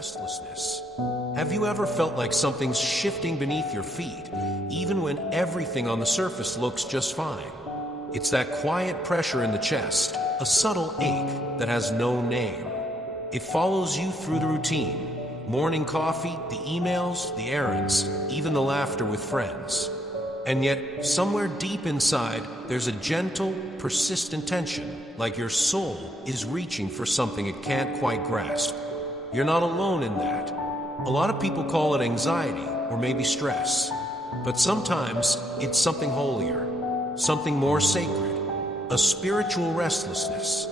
restlessness. Have you ever felt like something's shifting beneath your feet, even when everything on the surface looks just fine? It's that quiet pressure in the chest, a subtle ache that has no name. It follows you through the routine, morning coffee, the emails, the errands, even the laughter with friends. And yet, somewhere deep inside, there's a gentle, persistent tension, like your soul is reaching for something it can't quite grasp. You're not alone in that. A lot of people call it anxiety or maybe stress, but sometimes it's something holier, something more sacred, a spiritual restlessness,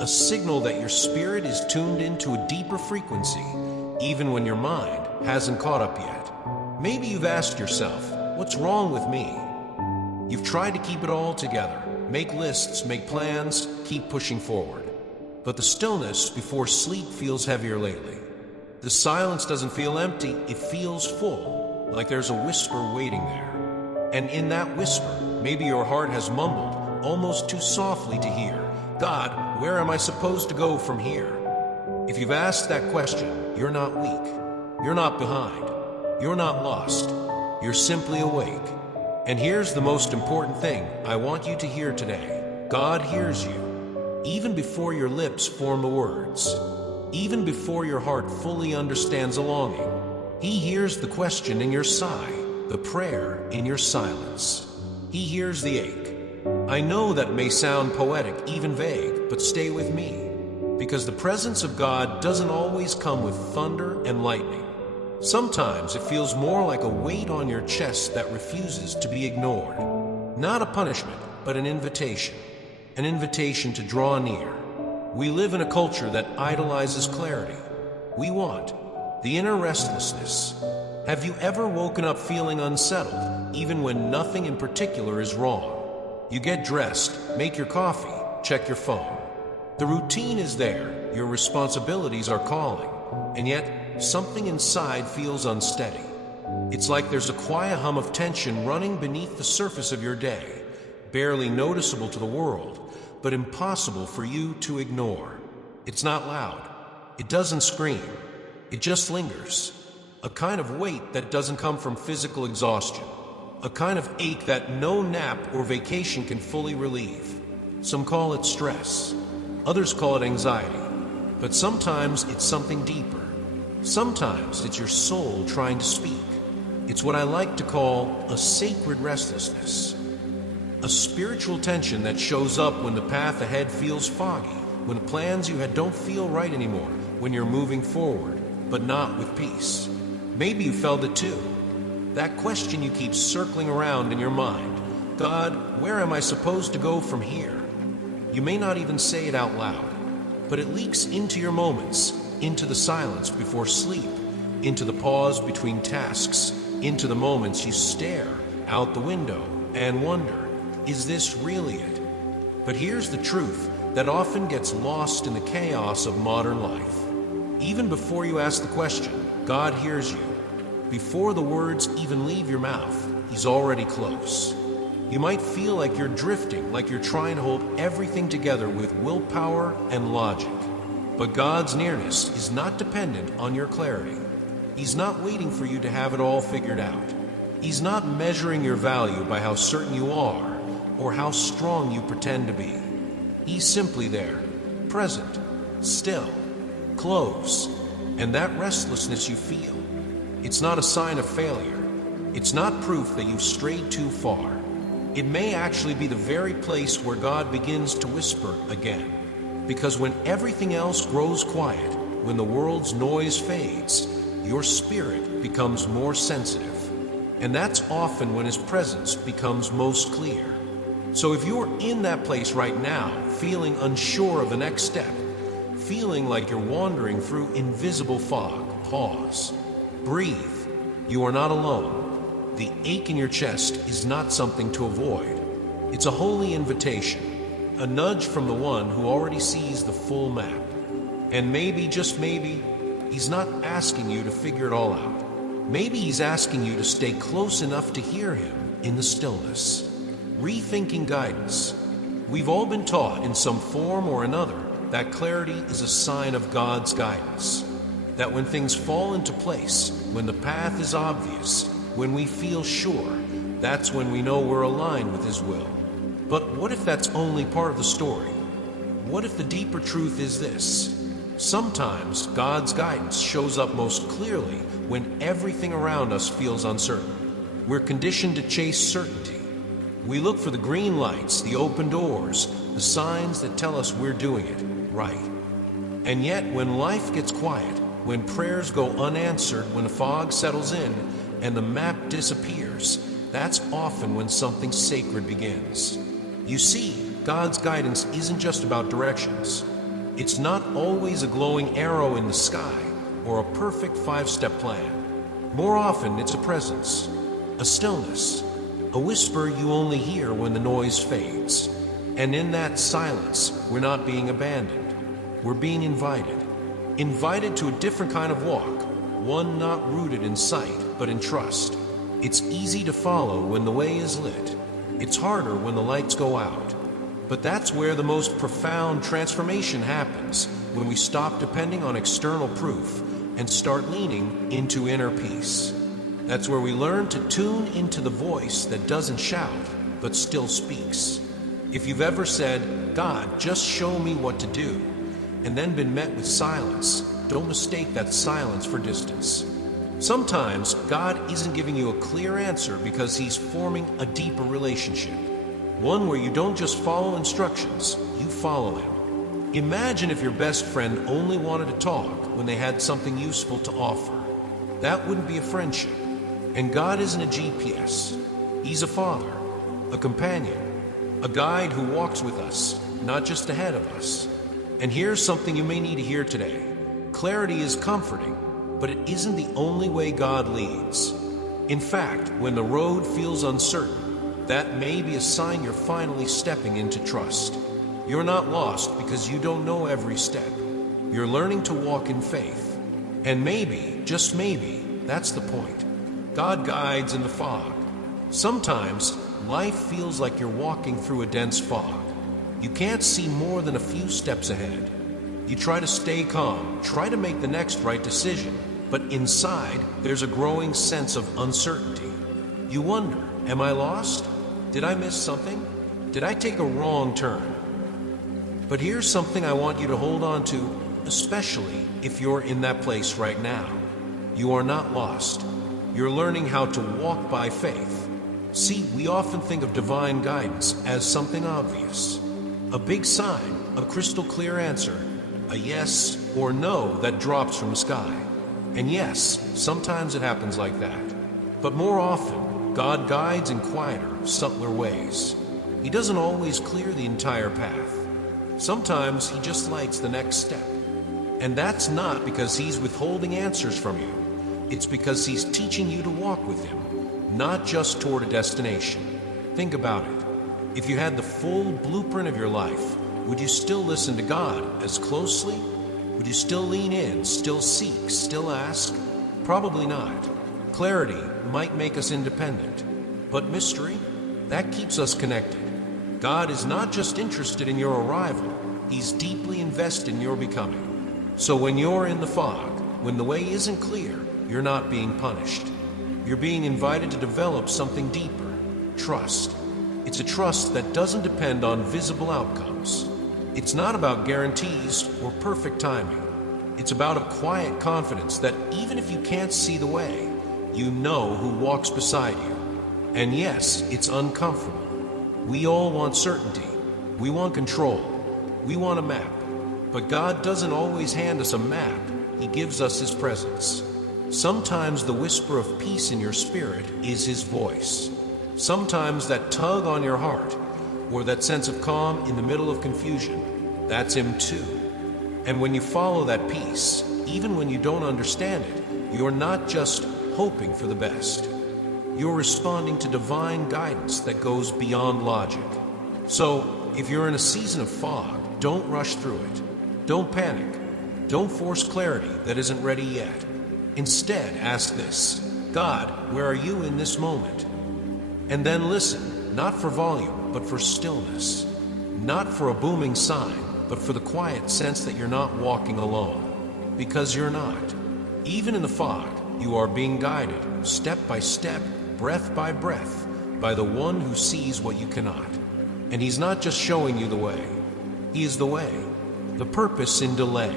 a signal that your spirit is tuned into a deeper frequency, even when your mind hasn't caught up yet. Maybe you've asked yourself, what's wrong with me? You've tried to keep it all together, make lists, make plans, keep pushing forward. But the stillness before sleep feels heavier lately. The silence doesn't feel empty, it feels full, like there's a whisper waiting there. And in that whisper, maybe your heart has mumbled, almost too softly to hear, God, where am I supposed to go from here? If you've asked that question, you're not weak. You're not behind. You're not lost. You're simply awake. And here's the most important thing I want you to hear today. God hears you, even before your lips form the words, even before your heart fully understands a longing. He hears the question in your sigh, the prayer in your silence. He hears the ache. I know that may sound poetic, even vague, but stay with me, because the presence of God doesn't always come with thunder and lightning. Sometimes it feels more like a weight on your chest that refuses to be ignored. Not a punishment, but an invitation to draw near. We live in a culture that idolizes clarity. We want the inner restlessness. Have you ever woken up feeling unsettled, even when nothing in particular is wrong? You get dressed, make your coffee, check your phone. The routine is there, your responsibilities are calling, and yet something inside feels unsteady. It's like there's a quiet hum of tension running beneath the surface of your day, barely noticeable to the world, but impossible for you to ignore. It's not loud. It doesn't scream. It just lingers. A kind of weight that doesn't come from physical exhaustion. A kind of ache that no nap or vacation can fully relieve. Some call it stress. Others call it anxiety. But sometimes it's something deeper. Sometimes it's your soul trying to speak. It's what I like to call a sacred restlessness. A spiritual tension that shows up when the path ahead feels foggy, when the plans you had don't feel right anymore, when you're moving forward, but not with peace. Maybe you felt it too. That question you keep circling around in your mind. God, where am I supposed to go from here? You may not even say it out loud, but it leaks into your moments, into the silence before sleep, into the pause between tasks, into the moments you stare out the window and wonder, is this really it? But here's the truth that often gets lost in the chaos of modern life. Even before you ask the question, God hears you. Before the words even leave your mouth, He's already close. You might feel like you're drifting, like you're trying to hold everything together with willpower and logic. But God's nearness is not dependent on your clarity. He's not waiting for you to have it all figured out. He's not measuring your value by how certain you are or how strong you pretend to be. He's simply there, present, still, close, and that restlessness you feel, it's not a sign of failure. It's not proof that you've strayed too far. It may actually be the very place where God begins to whisper again. Because when everything else grows quiet, when the world's noise fades, your spirit becomes more sensitive. And that's often when His presence becomes most clear. So if you're in that place right now, feeling unsure of the next step, feeling like you're wandering through invisible fog, pause. Breathe. You are not alone. The ache in your chest is not something to avoid. It's a holy invitation, a nudge from the one who already sees the full map. And maybe, just maybe, He's not asking you to figure it all out. Maybe He's asking you to stay close enough to hear Him in the stillness. Rethinking guidance. We've all been taught in some form or another that clarity is a sign of God's guidance. that when things fall into place, when the path is obvious, when we feel sure, that's when we know we're aligned with His will. But what if that's only part of the story? What if the deeper truth is this? Sometimes God's guidance shows up most clearly when everything around us feels uncertain. We're conditioned to chase certainty. We look for the green lights, the open doors, the signs that tell us we're doing it right. And yet, when life gets quiet, when prayers go unanswered, when the fog settles in, and the map disappears, that's often when something sacred begins. You see, God's guidance isn't just about directions. It's not always a glowing arrow in the sky or a perfect 5-step plan. More often, it's a presence, a stillness, a whisper you only hear when the noise fades. And in that silence, we're not being abandoned. We're being invited. Invited to a different kind of walk, one not rooted in sight, but in trust. It's easy to follow when the way is lit. It's harder when the lights go out. But that's where the most profound transformation happens, when we stop depending on external proof and start leaning into inner peace. That's where we learn to tune into the voice that doesn't shout, but still speaks. If you've ever said, "God, just show me what to do," and then been met with silence, don't mistake that silence for distance. Sometimes God isn't giving you a clear answer because He's forming a deeper relationship. One where you don't just follow instructions, you follow Him. Imagine if your best friend only wanted to talk when they had something useful to offer. That wouldn't be a friendship. And God isn't a GPS. He's a father, a companion, a guide who walks with us, not just ahead of us. And here's something you may need to hear today. Clarity is comforting, but it isn't the only way God leads. In fact, when the road feels uncertain, that may be a sign you're finally stepping into trust. You're not lost because you don't know every step. You're learning to walk in faith. And maybe, just maybe, that's the point. God guides in the fog. Sometimes, life feels like you're walking through a dense fog. You can't see more than a few steps ahead. You try to stay calm, try to make the next right decision, but inside, there's a growing sense of uncertainty. You wonder, am I lost? Did I miss something? Did I take a wrong turn? But here's something I want you to hold on to, especially if you're in that place right now. You are not lost. You're learning how to walk by faith. See, we often think of divine guidance as something obvious. A big sign, a crystal clear answer, a yes or no that drops from the sky. And yes, sometimes it happens like that. But more often, God guides in quieter, subtler ways. He doesn't always clear the entire path. Sometimes He just lights the next step. And that's not because He's withholding answers from you. It's because He's teaching you to walk with Him, not just toward a destination. Think about it. If you had the full blueprint of your life, would you still listen to God as closely? Would you still lean in, still seek, still ask? Probably not. Clarity might make us independent, but mystery, that keeps us connected. God is not just interested in your arrival, He's deeply invested in your becoming. So when you're in the fog, when the way isn't clear, you're not being punished. You're being invited to develop something deeper, trust. It's a trust that doesn't depend on visible outcomes. It's not about guarantees or perfect timing. It's about a quiet confidence that even if you can't see the way, you know who walks beside you. And yes, it's uncomfortable. We all want certainty. We want control. We want a map. But God doesn't always hand us a map. He gives us His presence. Sometimes the whisper of peace in your spirit is His voice. Sometimes that tug on your heart, or that sense of calm in the middle of confusion, that's Him too. And when you follow that peace, even when you don't understand it, you're not just hoping for the best. You're responding to divine guidance that goes beyond logic. So, if you're in a season of fog, don't rush through it. Don't panic. Don't force clarity that isn't ready yet. Instead, ask this: God, where are you in this moment? And then listen, not for volume, but for stillness. Not for a booming sign, but for the quiet sense that you're not walking alone. Because you're not. Even in the fog, you are being guided, step by step, breath by breath, by the one who sees what you cannot. And he's not just showing you the way. He is the way, the purpose in delay.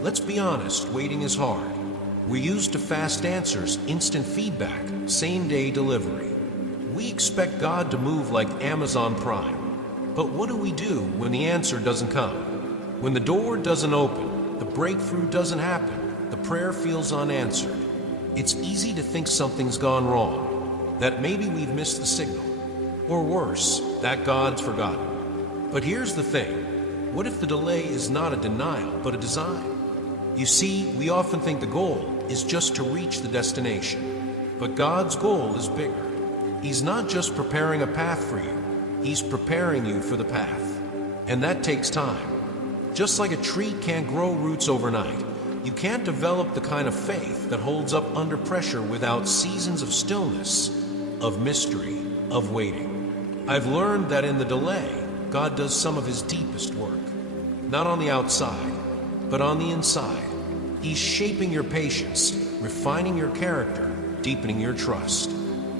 Let's be honest, waiting is hard. We're used to fast answers, instant feedback, same-day delivery. We expect God to move like Amazon Prime. But what do we do when the answer doesn't come? When the door doesn't open, the breakthrough doesn't happen, the prayer feels unanswered. It's easy to think something's gone wrong, that maybe we've missed the signal, or worse, that God's forgotten. But here's the thing. What if the delay is not a denial, but a design? You see, we often think the goal is just to reach the destination. But God's goal is bigger. He's not just preparing a path for you. He's preparing you for the path. And that takes time. Just like a tree can't grow roots overnight, you can't develop the kind of faith that holds up under pressure without seasons of stillness, of mystery, of waiting. I've learned that in the delay, God does some of his deepest work. Not on the outside, but on the inside. He's shaping your patience, refining your character, deepening your trust.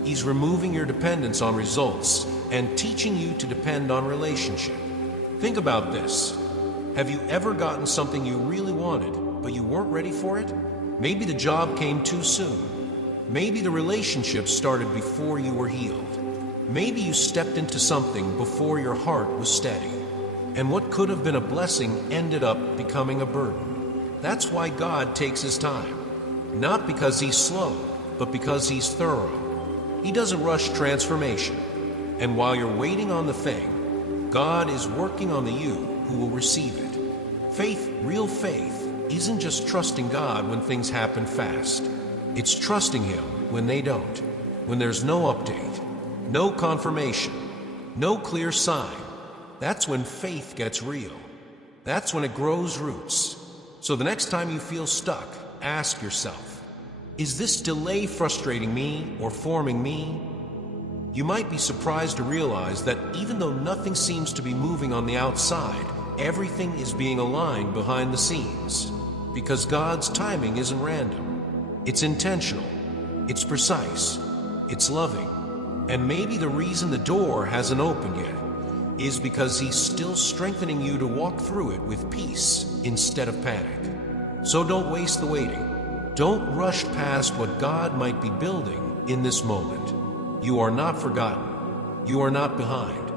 He's removing your dependence on results and teaching you to depend on relationship. Think about this. Have you ever gotten something you really wanted, but you weren't ready for it? Maybe the job came too soon. Maybe the relationship started before you were healed. Maybe you stepped into something before your heart was steady. And what could have been a blessing ended up becoming a burden. That's why God takes his time. Not because he's slow, but because he's thorough. He doesn't rush transformation. And while you're waiting on the thing, God is working on the you who will receive it. Faith, real faith, isn't just trusting God when things happen fast. It's trusting him when they don't. When there's no update, no confirmation, no clear sign. That's when faith gets real. That's when it grows roots. So the next time you feel stuck, ask yourself, is this delay frustrating me or forming me? You might be surprised to realize that even though nothing seems to be moving on the outside, everything is being aligned behind the scenes. Because God's timing isn't random. It's intentional. It's precise. It's loving. And maybe the reason the door hasn't opened yet is because he's still strengthening you to walk through it with peace instead of panic. So don't waste the waiting. Don't rush past what God might be building in this moment. You are not forgotten. You are not behind.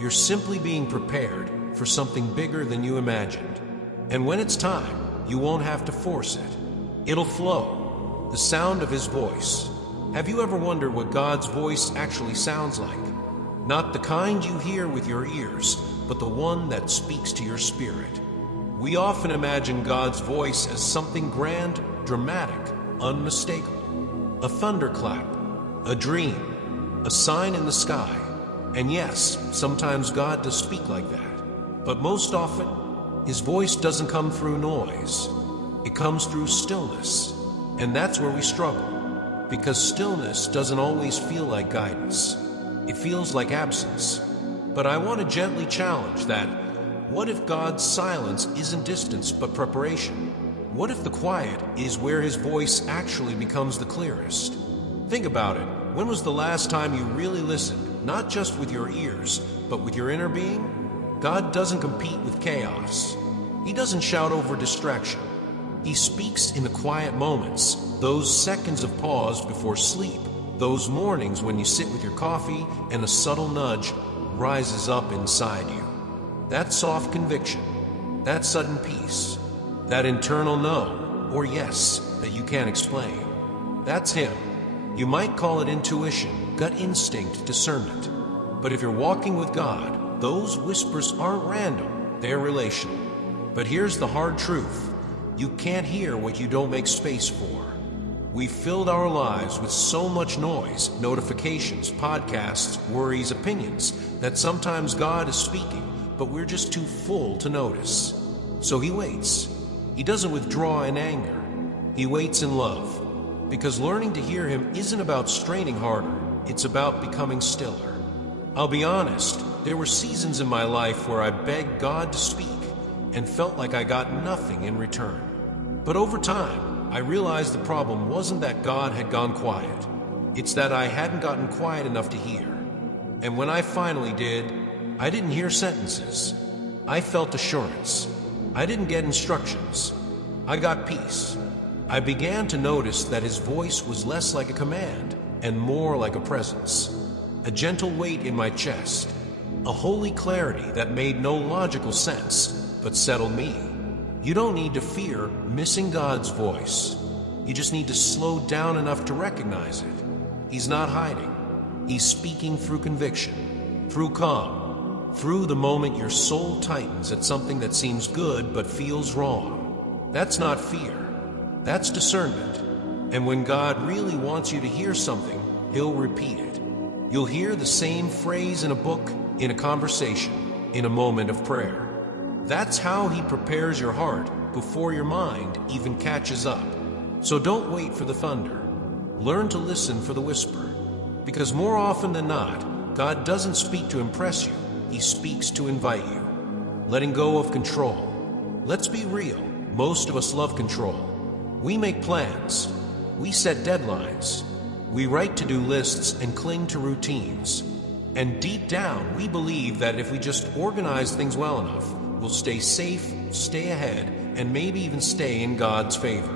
You're simply being prepared for something bigger than you imagined. And when it's time, you won't have to force it. It'll flow. The sound of his voice. Have you ever wondered what God's voice actually sounds like? Not the kind you hear with your ears, but the one that speaks to your spirit. We often imagine God's voice as something grand, dramatic, unmistakable. A thunderclap, a dream, a sign in the sky. And yes, sometimes God does speak like that. But most often, his voice doesn't come through noise. It comes through stillness. And that's where we struggle. Because stillness doesn't always feel like guidance. It feels like absence. But I want to gently challenge that. What if God's silence isn't distance but preparation? What if the quiet is where his voice actually becomes the clearest? Think about it. When was the last time you really listened, not just with your ears, but with your inner being? God doesn't compete with chaos. He doesn't shout over distraction. He speaks in the quiet moments, those seconds of pause before sleep, those mornings when you sit with your coffee and a subtle nudge rises up inside you. That soft conviction, that sudden peace, that internal no or yes that you can't explain. That's him. You might call it intuition, gut instinct, discernment. But if you're walking with God, those whispers aren't random, they're relational. But here's the hard truth. You can't hear what you don't make space for. We've filled our lives with so much noise, notifications, podcasts, worries, opinions, that sometimes God is speaking, but we're just too full to notice. So he waits. He doesn't withdraw in anger. He waits in love. Because learning to hear him isn't about straining harder, it's about becoming stiller. I'll be honest, there were seasons in my life where I begged God to speak and felt like I got nothing in return. But over time, I realized the problem wasn't that God had gone quiet. It's that I hadn't gotten quiet enough to hear. And when I finally did, I didn't hear sentences. I felt assurance. I didn't get instructions. I got peace. I began to notice that his voice was less like a command and more like a presence. A gentle weight in my chest. A holy clarity that made no logical sense, but settled me. You don't need to fear missing God's voice. You just need to slow down enough to recognize it. He's not hiding. He's speaking through conviction, through calm, through the moment your soul tightens at something that seems good but feels wrong. That's not fear. That's discernment. And when God really wants you to hear something, he'll repeat it. You'll hear the same phrase in a book, in a conversation, in a moment of prayer. That's how he prepares your heart before your mind even catches up. So don't wait for the thunder. Learn to listen for the whisper. Because more often than not, God doesn't speak to impress you. He speaks to invite you. Letting go of control. Let's be real. Most of us love control. We make plans. We set deadlines. We write to-do lists and cling to routines. And deep down, we believe that if we just organize things well enough, we'll stay safe, stay ahead, and maybe even stay in God's favor.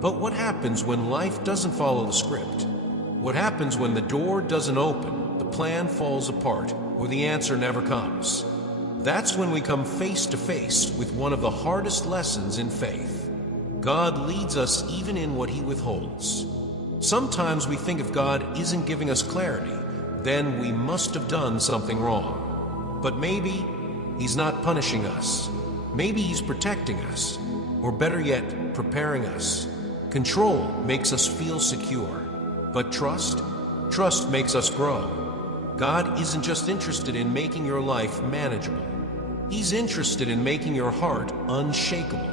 But what happens when life doesn't follow the script? What happens when the door doesn't open, the plan falls apart, or the answer never comes? That's when we come face to face with one of the hardest lessons in faith. God leads us even in what he withholds. Sometimes we think if God isn't giving us clarity, then we must have done something wrong. But maybe he's not punishing us. Maybe he's protecting us, or better yet, preparing us. Control makes us feel secure, but trust makes us grow. God isn't just interested in making your life manageable. He's interested in making your heart unshakable.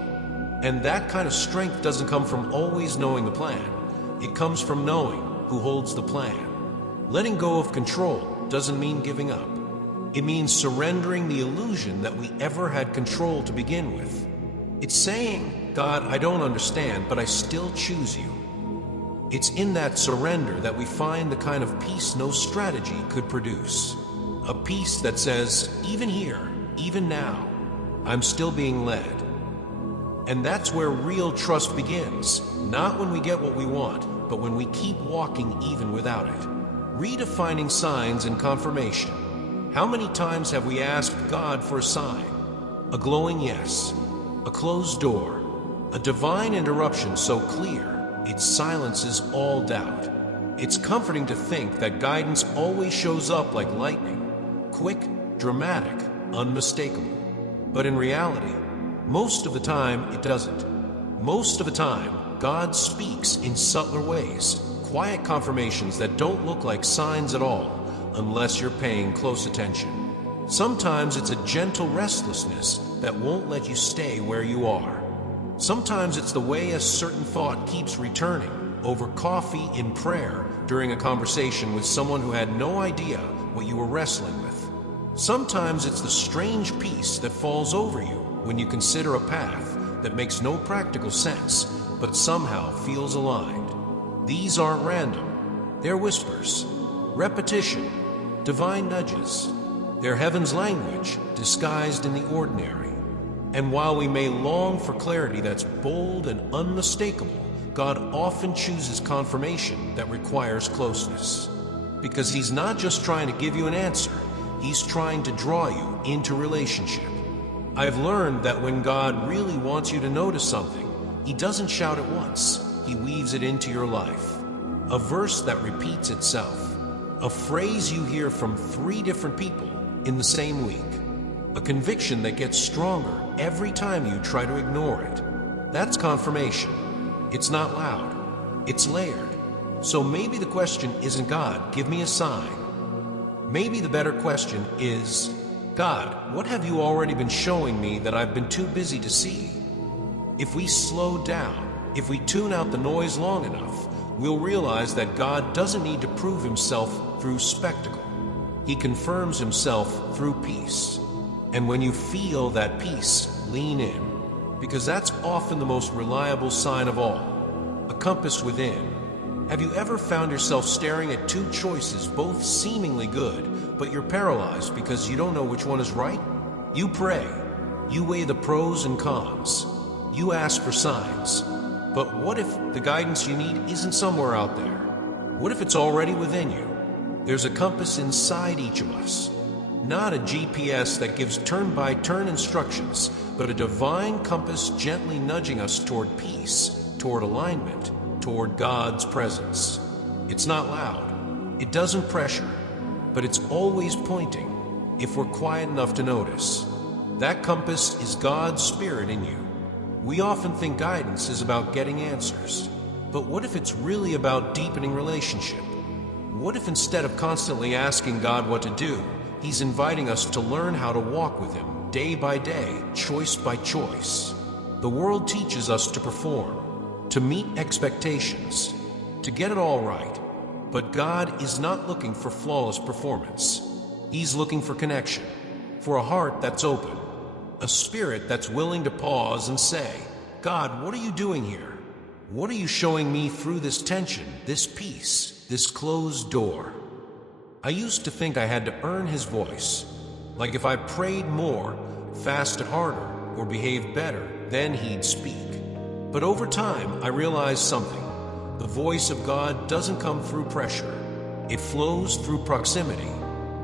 And that kind of strength doesn't come from always knowing the plan. It comes from knowing who holds the plan. Letting go of control doesn't mean giving up. It means surrendering the illusion that we ever had control to begin with. It's saying, God, I don't understand, but I still choose you. It's in that surrender that we find the kind of peace no strategy could produce. A peace that says, even here, even now, I'm still being led. And that's where real trust begins, not when we get what we want, but when we keep walking even without it. Redefining signs and confirmation. How many times have we asked God for a sign? A glowing yes, a closed door, a divine interruption so clear it silences all doubt. It's comforting to think that guidance always shows up like lightning, quick, dramatic, unmistakable. But in reality, most of the time it doesn't. Most of the time, God speaks in subtler ways, quiet confirmations that don't look like signs at all, unless you're paying close attention. Sometimes it's a gentle restlessness that won't let you stay where you are. Sometimes it's the way a certain thought keeps returning over coffee in prayer during a conversation with someone who had no idea what you were wrestling with. Sometimes it's the strange peace that falls over you when you consider a path that makes no practical sense, but somehow feels aligned. These aren't random. They're whispers, repetition, divine nudges. They're heaven's language disguised in the ordinary. And while we may long for clarity that's bold and unmistakable, God often chooses confirmation that requires closeness. Because he's not just trying to give you an answer, he's trying to draw you into relationship. I've learned that when God really wants you to notice something, he doesn't shout it once, he weaves it into your life. A verse that repeats itself. A phrase you hear from 3 different people in the same week. A conviction that gets stronger every time you try to ignore it. That's confirmation. It's not loud. It's layered. So maybe the question isn't, God, give me a sign. Maybe the better question is, God, what have you already been showing me that I've been too busy to see? If we slow down, if we tune out the noise long enough, we'll realize that God doesn't need to prove himself through spectacle. He confirms himself through peace. And when you feel that peace, lean in, because that's often the most reliable sign of all. compass within. Have you ever found yourself staring at two choices, both seemingly good, but you're paralyzed because you don't know which one is right? You pray. You weigh the pros and cons. You ask for signs. But what if the guidance you need isn't somewhere out there? What if it's already within you? There's a compass inside each of us. Not a GPS that gives turn-by-turn instructions, but a divine compass gently nudging us toward peace, toward alignment, toward God's presence. It's not loud. It doesn't pressure, but it's always pointing, if we're quiet enough to notice. That compass is God's Spirit in you. We often think guidance is about getting answers. But what if it's really about deepening relationship? What if instead of constantly asking God what to do, He's inviting us to learn how to walk with Him, day by day, choice by choice? The world teaches us to perform, to meet expectations, to get it all right. But God is not looking for flawless performance. He's looking for connection, for a heart that's open, a spirit that's willing to pause and say, God, what are you doing here? What are you showing me through this tension, this peace, this closed door? I used to think I had to earn His voice, like if I prayed more, fasted harder, or behaved better, then He'd speak. But over time, I realized something. The voice of God doesn't come through pressure. It flows through proximity.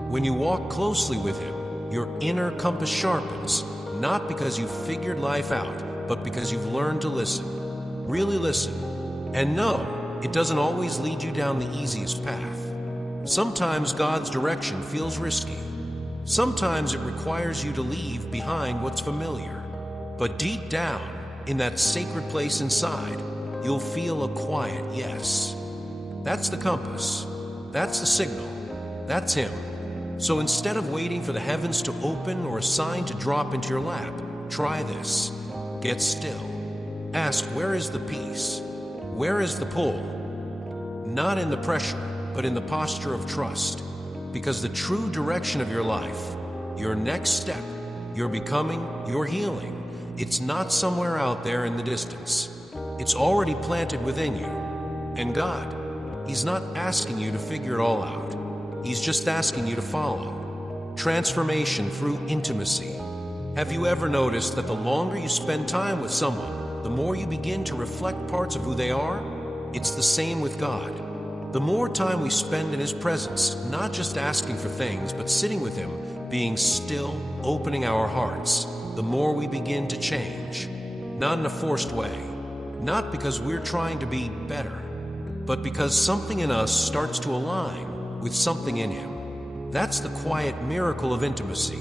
When you walk closely with Him, your inner compass sharpens, not because you've figured life out, but because you've learned to listen. Really listen. And no, it doesn't always lead you down the easiest path. Sometimes God's direction feels risky. Sometimes it requires you to leave behind what's familiar. But deep down, in that sacred place inside, you'll feel a quiet yes. That's the compass. That's the signal. That's Him. So instead of waiting for the heavens to open or a sign to drop into your lap, try this. Get still. Ask, where is the peace? Where is the pull? Not in the pressure, but in the posture of trust. Because the true direction of your life, your next step, your becoming, your healing, it's not somewhere out there in the distance. It's already planted within you. And God, He's not asking you to figure it all out. He's just asking you to follow. Transformation through intimacy. Have you ever noticed that the longer you spend time with someone, the more you begin to reflect parts of who they are? It's the same with God. The more time we spend in His presence, not just asking for things, but sitting with Him, being still, opening our hearts, the more we begin to change. Not in a forced way. Not because we're trying to be better, but because something in us starts to align with something in Him. That's the quiet miracle of intimacy.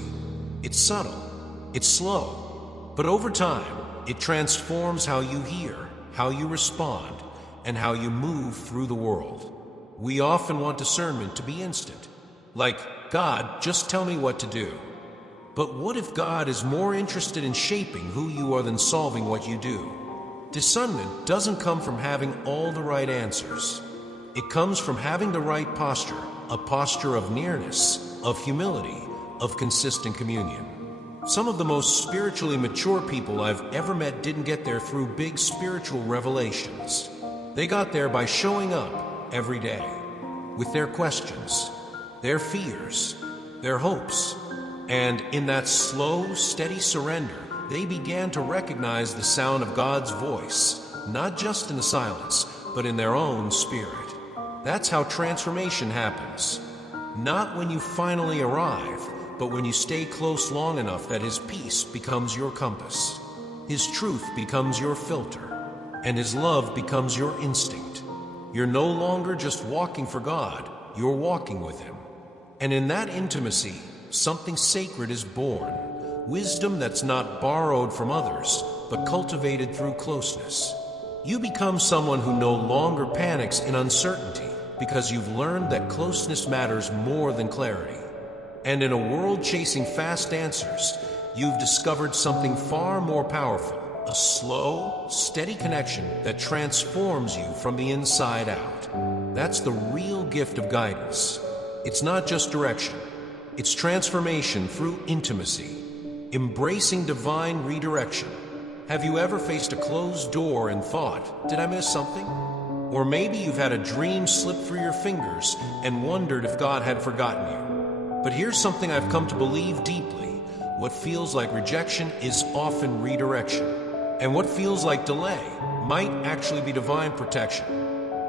It's subtle. It's slow. But over time, it transforms how you hear, how you respond, and how you move through the world. We often want discernment to be instant. Like, God, just tell me what to do. But what if God is more interested in shaping who you are than solving what you do? Discernment doesn't come from having all the right answers. It comes from having the right posture, a posture of nearness, of humility, of consistent communion. Some of the most spiritually mature people I've ever met didn't get there through big spiritual revelations. They got there by showing up every day with their questions, their fears, their hopes. And in that slow, steady surrender, they began to recognize the sound of God's voice, not just in the silence, but in their own spirit. That's how transformation happens. Not when you finally arrive, but when you stay close long enough that His peace becomes your compass, His truth becomes your filter, and His love becomes your instinct. You're no longer just walking for God, you're walking with Him. And in that intimacy, something sacred is born. Wisdom that's not borrowed from others, but cultivated through closeness. You become someone who no longer panics in uncertainty because you've learned that closeness matters more than clarity. And in a world chasing fast answers, you've discovered something far more powerful. A slow, steady connection that transforms you from the inside out. That's the real gift of guidance. It's not just direction. It's transformation through intimacy. Embracing divine redirection. Have you ever faced a closed door and thought, did I miss something? Or maybe you've had a dream slip through your fingers and wondered if God had forgotten you. But here's something I've come to believe deeply. What feels like rejection is often redirection. And what feels like delay might actually be divine protection.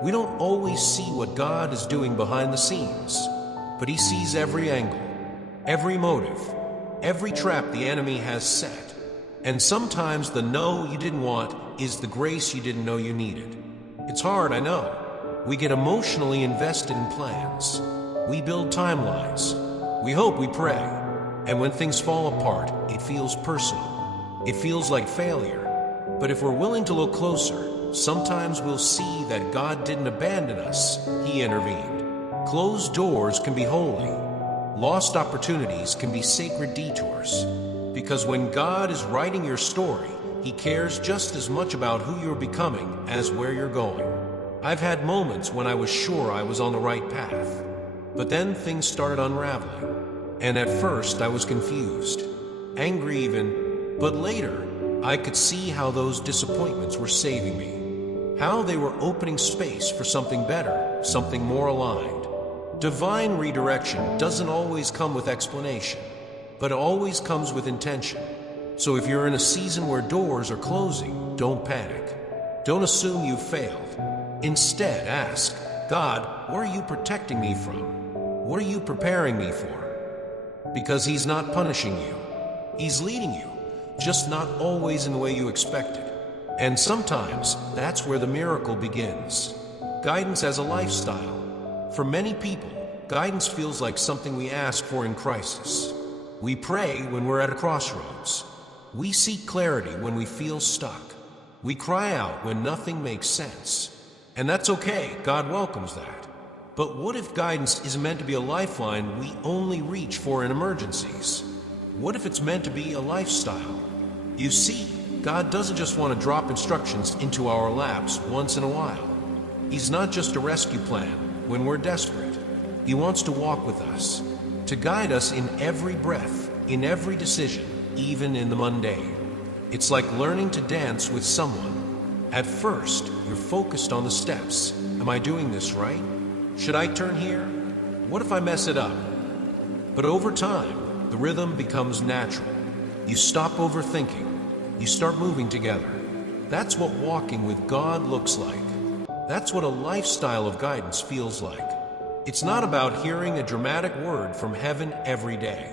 We don't always see what God is doing behind the scenes, but He sees every angle, every motive, every trap the enemy has set. And sometimes the no you didn't want is the grace you didn't know you needed. It's hard, I know. We get emotionally invested in plans. We build timelines. We hope, we pray. And when things fall apart, it feels personal. It feels like failure. But if we're willing to look closer, sometimes we'll see that God didn't abandon us. He intervened. Closed doors can be holy. Lost opportunities can be sacred detours. Because when God is writing your story, He cares just as much about who you're becoming as where you're going. I've had moments when I was sure I was on the right path, but then things started unraveling. And at first I was confused, angry even, but later I could see how those disappointments were saving me, how they were opening space for something better, something more aligned. Divine redirection doesn't always come with explanation, but it always comes with intention. So if you're in a season where doors are closing, don't panic. Don't assume you've failed. Instead, ask, God, what are you protecting me from? What are you preparing me for? Because He's not punishing you. He's leading you, just not always in the way you expected. And sometimes that's where the miracle begins. Guidance as a lifestyle. For many people, guidance feels like something we ask for in crisis. We pray when we're at a crossroads. We seek clarity when we feel stuck. We cry out when nothing makes sense. And that's okay, God welcomes that. But what if guidance is meant to be a lifeline we only reach for in emergencies? What if it's meant to be a lifestyle? You see, God doesn't just want to drop instructions into our laps once in a while. He's not just a rescue plan when we're desperate. He wants to walk with us, to guide us in every breath, in every decision, even in the mundane. It's like learning to dance with someone. At first, you're focused on the steps. Am I doing this right? Should I turn here? What if I mess it up? But over time, the rhythm becomes natural. You stop overthinking. You start moving together. That's what walking with God looks like. That's what a lifestyle of guidance feels like. It's not about hearing a dramatic word from heaven every day.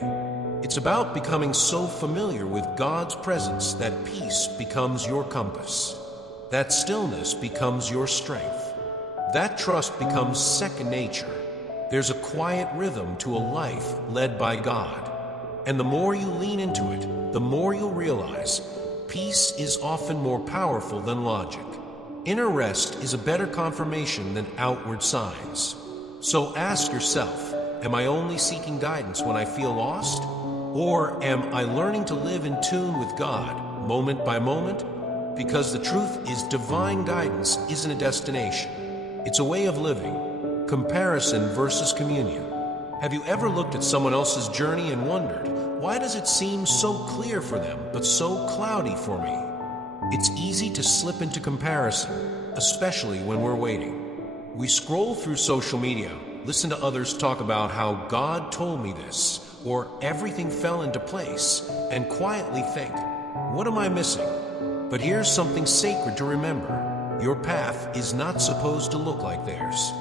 It's about becoming so familiar with God's presence that peace becomes your compass. That stillness becomes your strength. That trust becomes second nature. There's a quiet rhythm to a life led by God. And the more you lean into it, the more you'll realize peace is often more powerful than logic. Inner rest is a better confirmation than outward signs. So ask yourself, am I only seeking guidance when I feel lost? Or am I learning to live in tune with God, moment by moment? Because the truth is, divine guidance isn't a destination. It's a way of living. Comparison versus communion. Have you ever looked at someone else's journey and wondered, why does it seem so clear for them, but so cloudy for me? It's easy to slip into comparison, especially when we're waiting. We scroll through social media, listen to others talk about how God told me this, or everything fell into place, and quietly think, what am I missing? But here's something sacred to remember. Your path is not supposed to look like theirs.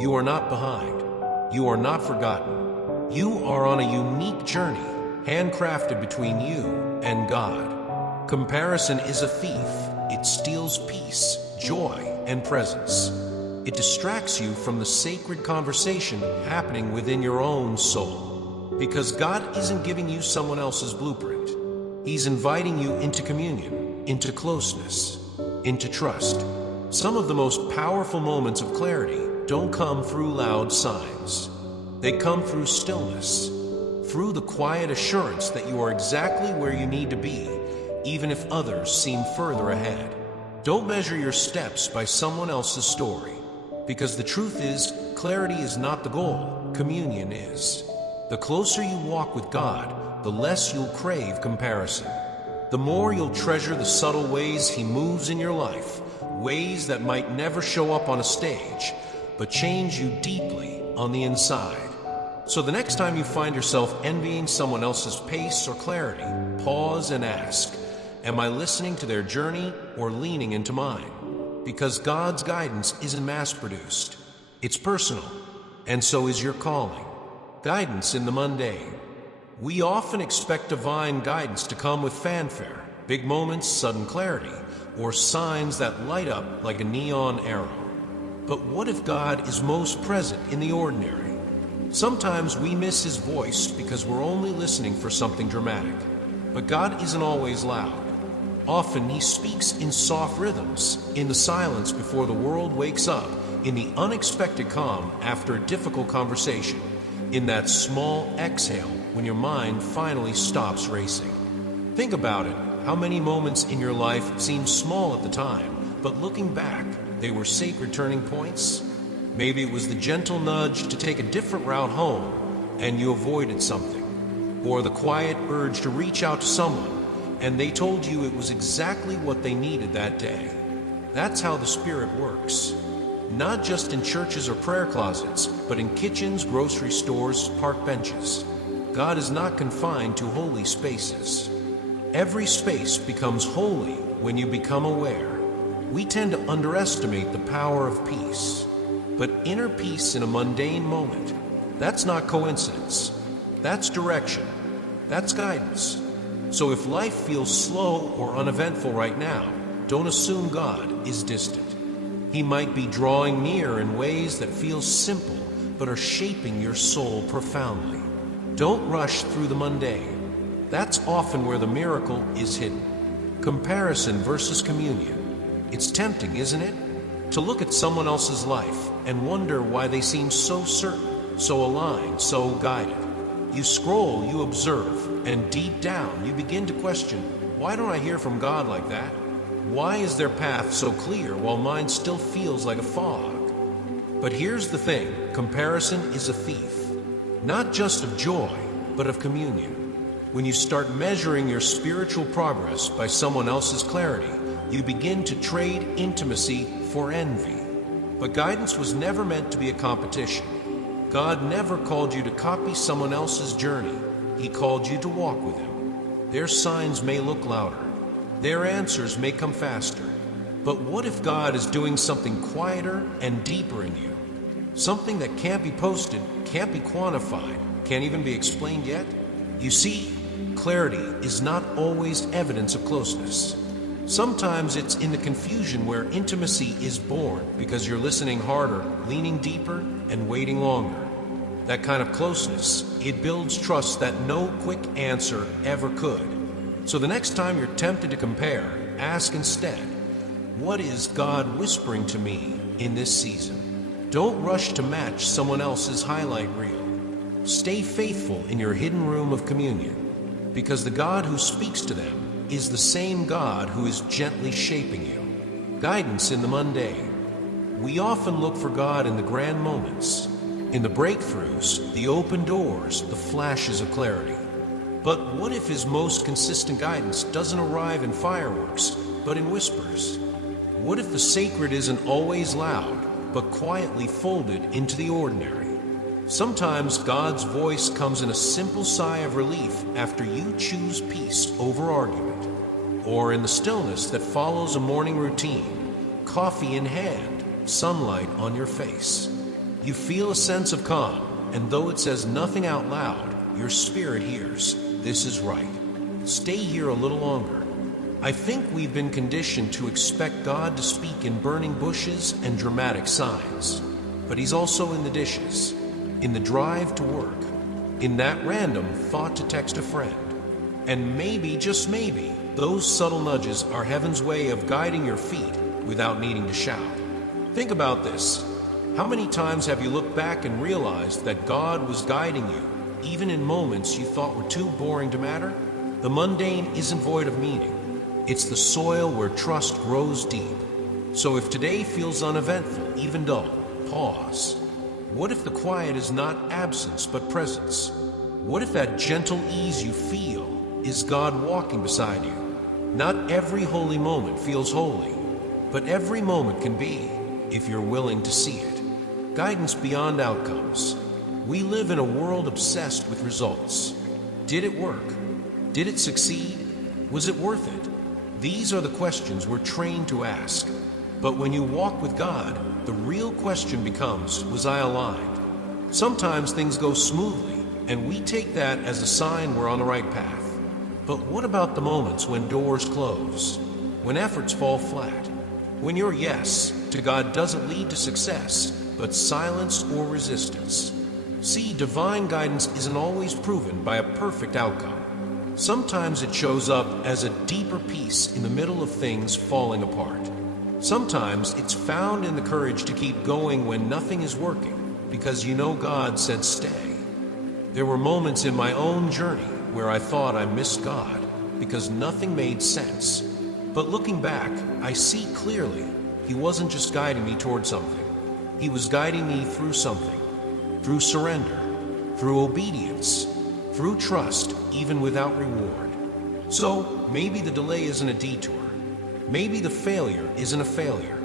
You are not behind. You are not forgotten. You are on a unique journey, handcrafted between you and God. Comparison is a thief. It steals peace, joy, and presence. It distracts you from the sacred conversation happening within your own soul. Because God isn't giving you someone else's blueprint. He's inviting you into communion, into closeness, into trust. Some of the most powerful moments of clarity don't come through loud signs. They come through stillness, through the quiet assurance that you are exactly where you need to be, even if others seem further ahead. Don't measure your steps by someone else's story, because the truth is, clarity is not the goal, communion is. The closer you walk with God, the less you'll crave comparison. the more you'll treasure the subtle ways He moves in your life, ways that might never show up on a stage, but change you deeply on the inside. So the next time you find yourself envying someone else's pace or clarity, pause and ask, am I listening to their journey or leaning into mine? Because God's guidance isn't mass-produced. It's personal, and so is your calling. Guidance in the mundane. We often expect divine guidance to come with fanfare, big moments, sudden clarity, or signs that light up like a neon arrow. But what if God is most present in the ordinary? Sometimes we miss His voice because we're only listening for something dramatic. But God isn't always loud. Often He speaks in soft rhythms, in the silence before the world wakes up, in the unexpected calm after a difficult conversation, in that small exhale when your mind finally stops racing. Think about it. How many moments in your life seem small at the time, but looking back, they were sacred turning points? Maybe it was the gentle nudge to take a different route home, and you avoided something. Or the quiet urge to reach out to someone, and they told you it was exactly what they needed that day. That's how the Spirit works. Not just in churches or prayer closets, but in kitchens, grocery stores, park benches. God is not confined to holy spaces. Every space becomes holy when you become aware. We tend to underestimate the power of peace. But inner peace in a mundane moment, that's not coincidence. That's direction. That's guidance. So if life feels slow or uneventful right now, don't assume God is distant. He might be drawing near in ways that feel simple but are shaping your soul profoundly. Don't rush through the mundane. That's often where the miracle is hidden. Comparison versus communion. It's tempting, isn't it? To look at someone else's life and wonder why they seem so certain, so aligned, so guided. You scroll, you observe, and deep down you begin to question, why don't I hear from God like that? Why is their path so clear while mine still feels like a fog? But here's the thing, comparison is a thief, not just of joy, but of communion. When you start measuring your spiritual progress by someone else's clarity, you begin to trade intimacy for envy. But guidance was never meant to be a competition. God never called you to copy someone else's journey. He called you to walk with Him. Their signs may look louder. Their answers may come faster. But what if God is doing something quieter and deeper in you? Something that can't be posted, can't be quantified, can't even be explained yet? You see, clarity is not always evidence of closeness. Sometimes it's in the confusion where intimacy is born because you're listening harder, leaning deeper, and waiting longer. That kind of closeness, it builds trust that no quick answer ever could. So the next time you're tempted to compare, ask instead, what is God whispering to me in this season? Don't rush to match someone else's highlight reel. Stay faithful in your hidden room of communion, because the God who speaks to them is the same God who is gently shaping you. Guidance in the mundane. We often look for God in the grand moments, in the breakthroughs, the open doors, the flashes of clarity. But what if His most consistent guidance doesn't arrive in fireworks, but in whispers? What if the sacred isn't always loud, but quietly folded into the ordinary? Sometimes God's voice comes in a simple sigh of relief after you choose peace over argument, or in the stillness that follows a morning routine, coffee in hand, sunlight on your face. You feel a sense of calm, and though it says nothing out loud, your spirit hears, this is right. Stay here a little longer. I think we've been conditioned to expect God to speak in burning bushes and dramatic signs, but He's also in the dishes, in the drive to work, in that random thought to text a friend. And maybe, just maybe, those subtle nudges are heaven's way of guiding your feet without needing to shout. Think about this. How many times have you looked back and realized that God was guiding you, even in moments you thought were too boring to matter? The mundane isn't void of meaning. It's the soil where trust grows deep. So if today feels uneventful, even dull, pause. What if the quiet is not absence but presence? What if that gentle ease you feel is God walking beside you, Not every holy moment feels holy, but every moment can be, if you're willing to see it. Guidance beyond outcomes. We live in a world obsessed with results. Did it work? Did it succeed? Was it worth it? These are the questions we're trained to ask. But when you walk with God, the real question becomes, was I aligned? Sometimes things go smoothly, and we take that as a sign we're on the right path. But what about the moments when doors close? When efforts fall flat? When your yes to God doesn't lead to success, but silence or resistance? See, divine guidance isn't always proven by a perfect outcome. Sometimes it shows up as a deeper peace in the middle of things falling apart. Sometimes it's found in the courage to keep going when nothing is working, because you know God said stay. There were moments in my own journey where I thought I missed God because nothing made sense. But looking back, I see clearly He wasn't just guiding me toward something. He was guiding me through something, through surrender, through obedience, through trust, even without reward. So maybe the delay isn't a detour. Maybe the failure isn't a failure.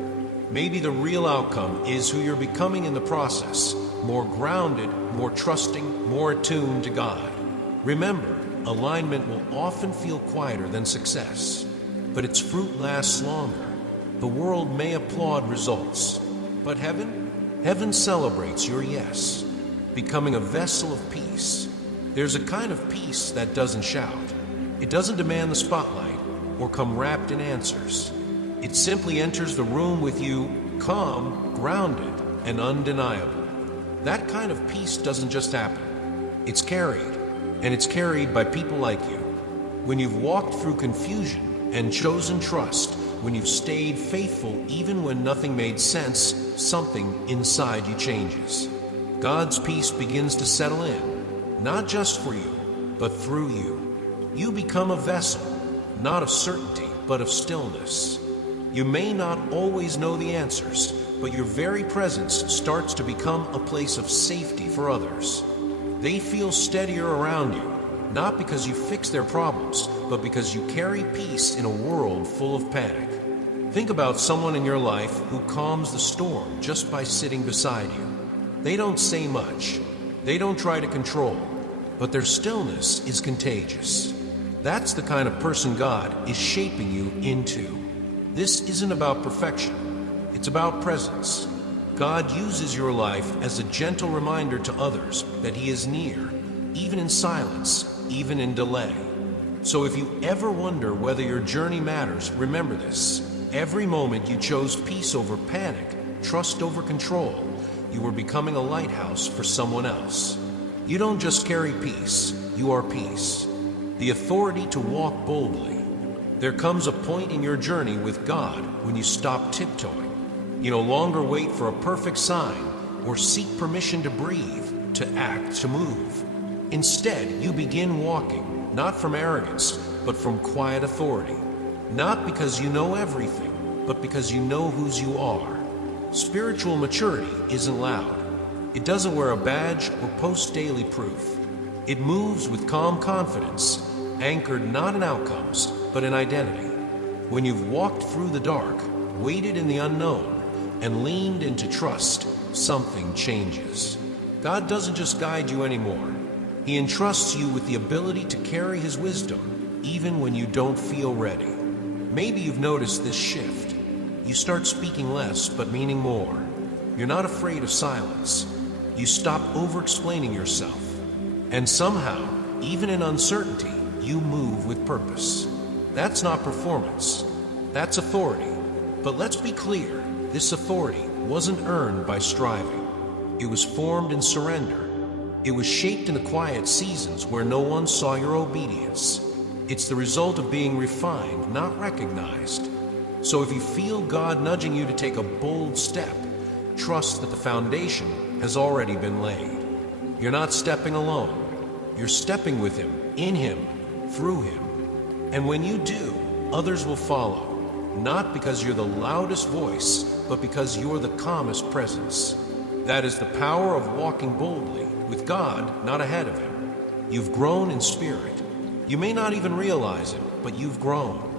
Maybe the real outcome is who you're becoming in the process, more grounded, more trusting, more attuned to God. Remember, alignment will often feel quieter than success, but its fruit lasts longer. The world may applaud results, but heaven celebrates your yes, becoming a vessel of peace. There's a kind of peace that doesn't shout. It doesn't demand the spotlight or come wrapped in answers. It simply enters the room with you, calm, grounded, and undeniable. That kind of peace doesn't just happen. It's carried, and it's carried by people like you. When you've walked through confusion and chosen trust, when you've stayed faithful even when nothing made sense, something inside you changes. God's peace begins to settle in, not just for you, but through you. You become a vessel, not of certainty, but of stillness. You may not always know the answers, but your very presence starts to become a place of safety for others. They feel steadier around you, not because you fix their problems, but because you carry peace in a world full of panic. Think about someone in your life who calms the storm just by sitting beside you. They don't say much. They don't try to control, but their stillness is contagious. That's the kind of person God is shaping you into. This isn't about perfection. It's about presence. God uses your life as a gentle reminder to others that He is near, even in silence, even in delay. So if you ever wonder whether your journey matters, remember this. Every moment you chose peace over panic, trust over control, you were becoming a lighthouse for someone else. You don't just carry peace, you are peace. The authority to walk boldly. There comes a point in your journey with God when you stop tiptoeing. You no longer wait for a perfect sign or seek permission to breathe, to act, to move. Instead, you begin walking, not from arrogance, but from quiet authority. Not because you know everything, but because you know whose you are. Spiritual maturity isn't loud. It doesn't wear a badge or post daily proof. It moves with calm confidence, anchored not in outcomes, but in identity. When you've walked through the dark, waited in the unknown, and leaned into trust, something changes. God doesn't just guide you anymore. He entrusts you with the ability to carry His wisdom, even when you don't feel ready. Maybe you've noticed this shift. You start speaking less, but meaning more. You're not afraid of silence. You stop over-explaining yourself. And somehow, even in uncertainty, you move with purpose. That's not performance. That's authority. But let's be clear, this authority wasn't earned by striving. It was formed in surrender. It was shaped in the quiet seasons where no one saw your obedience. It's the result of being refined, not recognized. So if you feel God nudging you to take a bold step, trust that the foundation has already been laid. You're not stepping alone. You're stepping with Him, in Him, through Him. And when you do, others will follow. Not because you're the loudest voice, but because you're the calmest presence. That is the power of walking boldly, with God not ahead of Him. You've grown in spirit. You may not even realize it, but you've grown.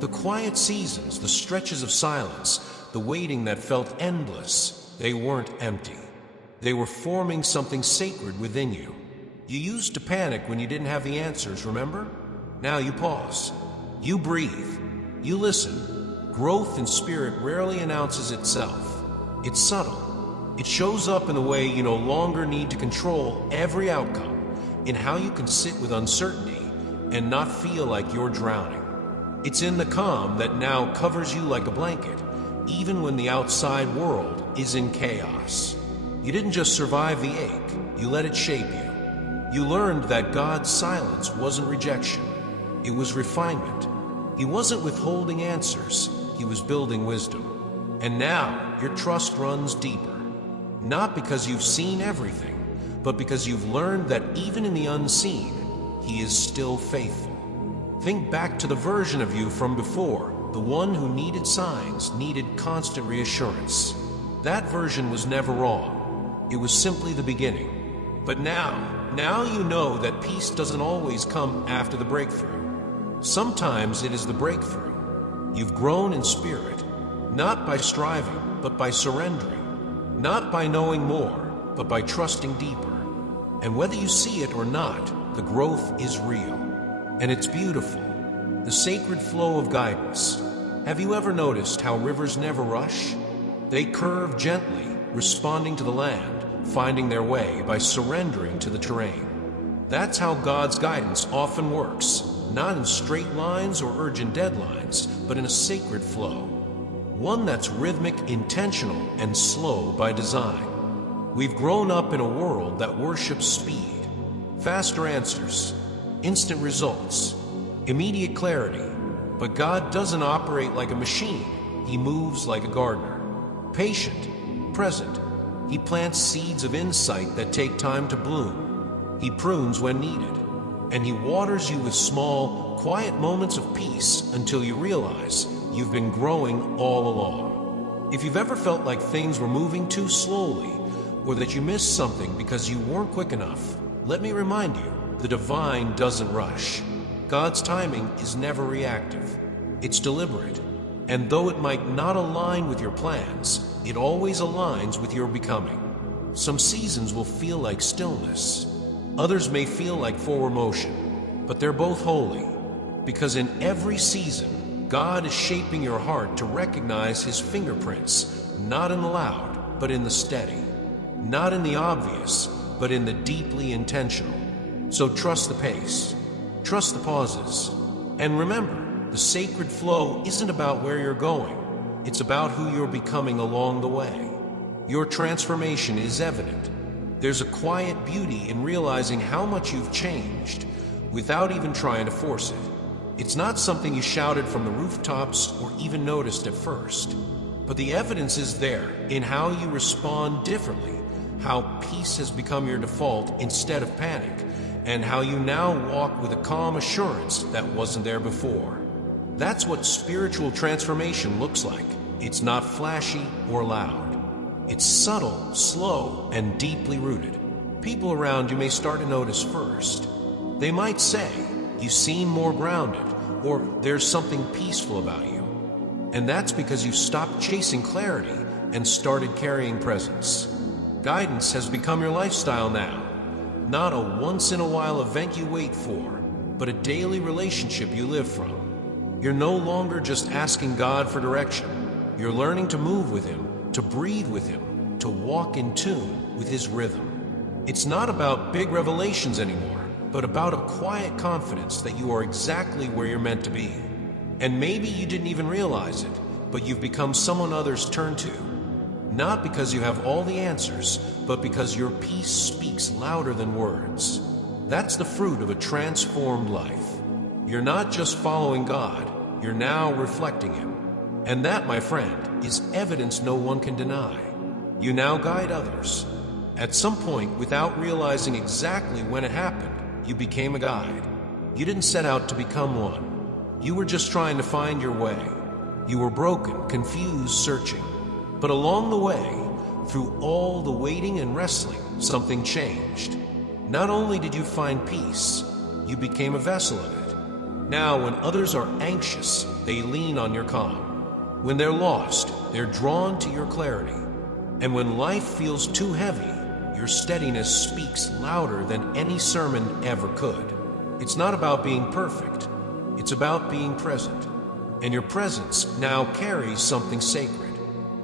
The quiet seasons, the stretches of silence, the waiting that felt endless, they weren't empty. They were forming something sacred within you. You used to panic when you didn't have the answers, remember? Now you pause. You breathe. You listen. Growth in spirit rarely announces itself. It's subtle. It shows up in the way you no longer need to control every outcome, in how you can sit with uncertainty and not feel like you're drowning. It's in the calm that now covers you like a blanket, even when the outside world is in chaos. You didn't just survive the ache, you let it shape you. You learned that God's silence wasn't rejection, it was refinement. He wasn't withholding answers, he was building wisdom. And now your trust runs deeper, not because you've seen everything, but because you've learned that even in the unseen, he is still faithful. Think back to the version of you from before, the one who needed signs, needed constant reassurance. That version was never wrong. It was simply the beginning. But now you know that peace doesn't always come after the breakthrough. Sometimes it is the breakthrough. You've grown in spirit, not by striving, but by surrendering. Not by knowing more, but by trusting deeper. And whether you see it or not, the growth is real. And it's beautiful. The sacred flow of guidance. Have you ever noticed how rivers never rush? They curve gently, responding to the land, finding their way by surrendering to the terrain. That's how God's guidance often works, not in straight lines or urgent deadlines, but in a sacred flow. One that's rhythmic, intentional, and slow by design. We've grown up in a world that worships speed, faster answers, instant results, immediate clarity. But God doesn't operate like a machine. He moves like a gardener. Patient, present. He plants seeds of insight that take time to bloom. He prunes when needed. And he waters you with small, quiet moments of peace until you realize you've been growing all along. If you've ever felt like things were moving too slowly, or that you missed something because you weren't quick enough, let me remind you, the divine doesn't rush. God's timing is never reactive. It's deliberate. And though it might not align with your plans, it always aligns with your becoming. Some seasons will feel like stillness. Others may feel like forward motion. But they're both holy. Because in every season, God is shaping your heart to recognize his fingerprints, not in the loud, but in the steady. Not in the obvious, but in the deeply intentional. So trust the pace. Trust the pauses. And remember, the sacred flow isn't about where you're going. It's about who you're becoming along the way. Your transformation is evident. There's a quiet beauty in realizing how much you've changed without even trying to force it. It's not something you shouted from the rooftops or even noticed at first. But the evidence is there in how you respond differently, how peace has become your default instead of panic, and how you now walk with a calm assurance that wasn't there before. That's what spiritual transformation looks like. It's not flashy or loud. It's subtle, slow, and deeply rooted. People around you may start to notice first. They might say, "You seem more grounded," or "There's something peaceful about you." And that's because you stopped chasing clarity and started carrying presence. Guidance has become your lifestyle now. Not a once-in-a-while event you wait for, but a daily relationship you live from. You're no longer just asking God for direction. You're learning to move with him, to breathe with him, to walk in tune with his rhythm. It's not about big revelations anymore, but about a quiet confidence that you are exactly where you're meant to be. And maybe you didn't even realize it, but you've become someone others turn to. Not because you have all the answers, but because your peace speaks louder than words. That's the fruit of a transformed life. You're not just following God, you're now reflecting him. And that, my friend, is evidence no one can deny. You now guide others. At some point, without realizing exactly when it happened, you became a guide. You didn't set out to become one. You were just trying to find your way. You were broken, confused, searching. But along the way, through all the waiting and wrestling, something changed. Not only did you find peace, you became a vessel of it. Now, when others are anxious, they lean on your calm. When they're lost, they're drawn to your clarity. And when life feels too heavy, your steadiness speaks louder than any sermon ever could. It's not about being perfect. It's about being present. And your presence now carries something sacred.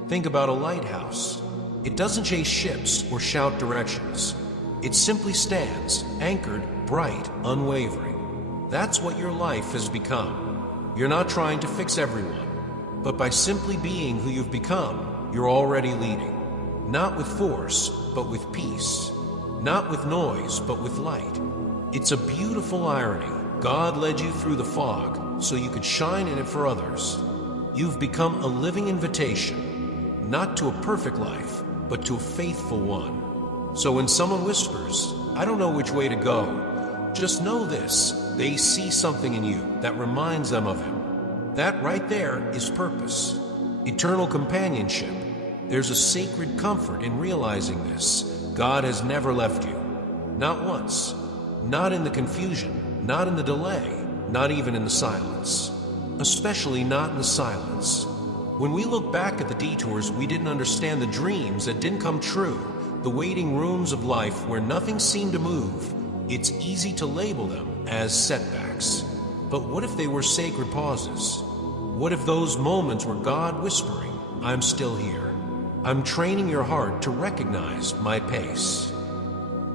Think about a lighthouse. It doesn't chase ships or shout directions. It simply stands, anchored, bright, unwavering. That's what your life has become. You're not trying to fix everyone, but by simply being who you've become, you're already leading. Not with force, but with peace. Not with noise, but with light. It's a beautiful irony. God led you through the fog so you could shine in it for others. You've become a living invitation, not to a perfect life, but to a faithful one. So when someone whispers, "I don't know which way to go," just know this: they see something in you that reminds them of Him. That right there is purpose, eternal companionship. There's a sacred comfort in realizing this. God has never left you. Not once. Not in the confusion, not in the delay, not even in the silence. Especially not in the silence. When we look back at the detours we didn't understand, the dreams that didn't come true, the waiting rooms of life where nothing seemed to move, it's easy to label them as setbacks. But what if they were sacred pauses? What if those moments were God whispering, "I'm still here. I'm training your heart to recognize my pace"?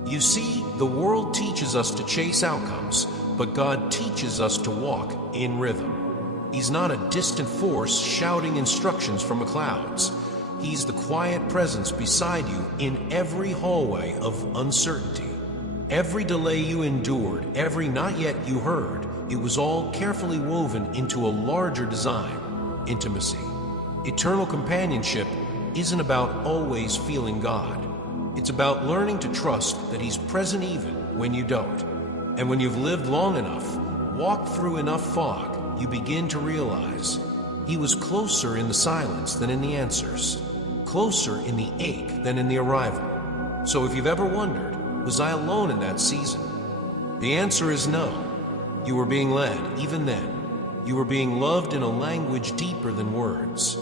You see, the world teaches us to chase outcomes, but God teaches us to walk in rhythm. He's not a distant force shouting instructions from the clouds. He's the quiet presence beside you in every hallway of uncertainty. Every delay you endured, every not yet you heard, it was all carefully woven into a larger design: intimacy. Eternal companionship isn't about always feeling God. It's about learning to trust that He's present even when you don't. And when you've lived long enough, walked through enough fog, you begin to realize He was closer in the silence than in the answers, closer in the ache than in the arrival. So if you've ever wondered, was I alone in that season? The answer is no. You were being led even then. You were being loved in a language deeper than words.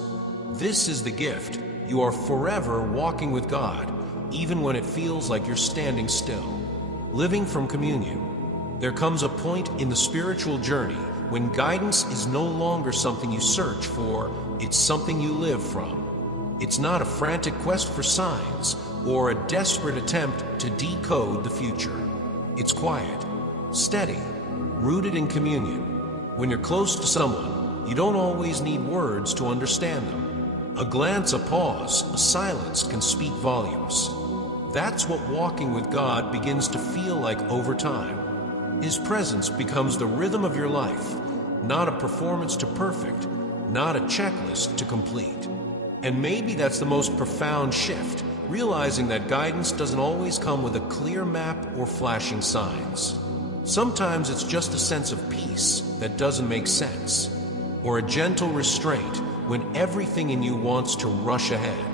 This is the gift. You are forever walking with God, even when it feels like you're standing still. Living from communion. There comes a point in the spiritual journey when guidance is no longer something you search for, it's something you live from. It's not a frantic quest for signs or a desperate attempt to decode the future. It's quiet, steady, rooted in communion. When you're close to someone, you don't always need words to understand them. A glance, a pause, a silence can speak volumes. That's what walking with God begins to feel like over time. His presence becomes the rhythm of your life, not a performance to perfect, not a checklist to complete. And maybe that's the most profound shift, realizing that guidance doesn't always come with a clear map or flashing signs. Sometimes it's just a sense of peace that doesn't make sense, or a gentle restraint when everything in you wants to rush ahead.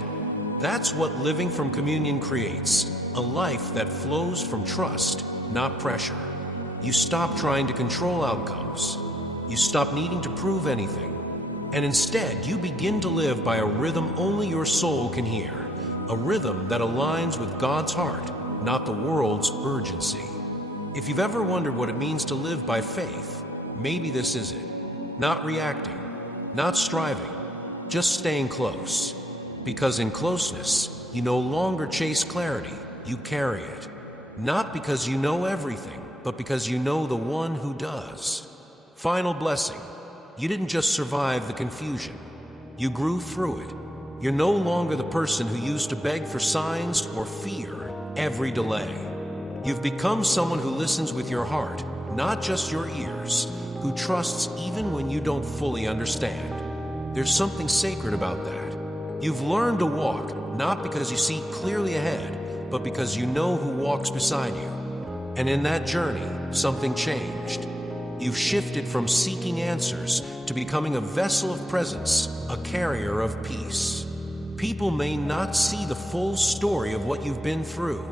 That's what living from communion creates, a life that flows from trust, not pressure. You stop trying to control outcomes. You stop needing to prove anything. And instead, you begin to live by a rhythm only your soul can hear, a rhythm that aligns with God's heart, not the world's urgency. If you've ever wondered what it means to live by faith, maybe this is it. Not reacting, not striving, just staying close. Because in closeness, you no longer chase clarity, you carry it. Not because you know everything, but because you know the one who does. Final blessing. You didn't just survive the confusion. You grew through it. You're no longer the person who used to beg for signs or fear every delay. You've become someone who listens with your heart, not just your ears, who trusts even when you don't fully understand. There's something sacred about that. You've learned to walk, not because you see clearly ahead, but because you know who walks beside you. And in that journey, something changed. You've shifted from seeking answers to becoming a vessel of presence, a carrier of peace. People may not see the full story of what you've been through,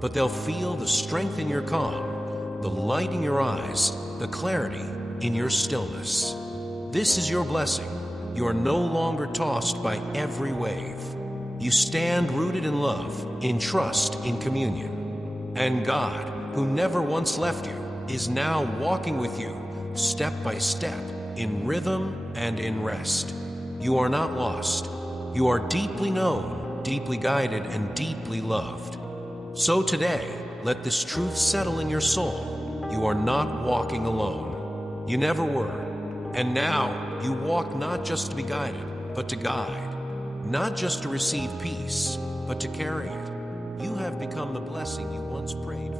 but they'll feel the strength in your calm, the light in your eyes, the clarity in your stillness. This is your blessing. You are no longer tossed by every wave. You stand rooted in love, in trust, in communion. And God, who never once left you, is now walking with you, step by step, in rhythm and in rest. You are not lost. You are deeply known, deeply guided, and deeply loved. So today, let this truth settle in your soul. You are not walking alone. You never were. And now, you walk not just to be guided, but to guide. Not just to receive peace, but to carry it. You have become the blessing you once prayed.